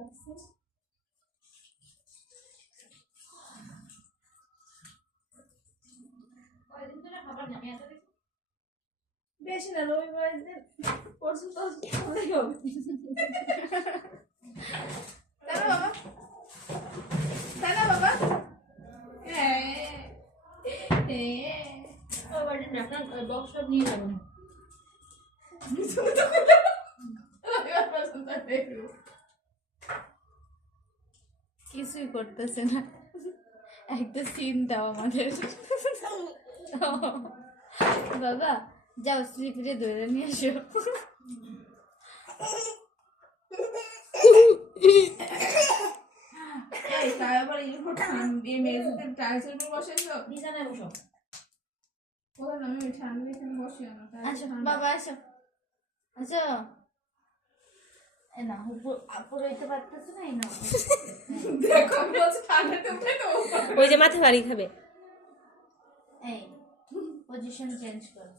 লাগছে। বেশি না, রবিবার দিন পরশু তো হলেই হবে। তাই না বাবা? তাই না বাবা? বক্স সব নিয়ে যাবেন। কিছুই করতেছে না, একটা সিন দাও আমাদের। বাবা যাও স্লিপে ধরে নিয়ে আসো। এই তাই আবার এই মেয়েদের টাইলসের উপর বসেছো? বিছানায় বসো। কোথায় আমি ঠান্ডা এখানে বসি না। আসো বাবা আসো, আসো। না উপরে হইতে পারতেছো না, এই না দেখো আমি বলছি ঠান্ডাতে উঠে তো ওই যে মাথা ভারী খাবে। এই পজিশন চেঞ্জ করো।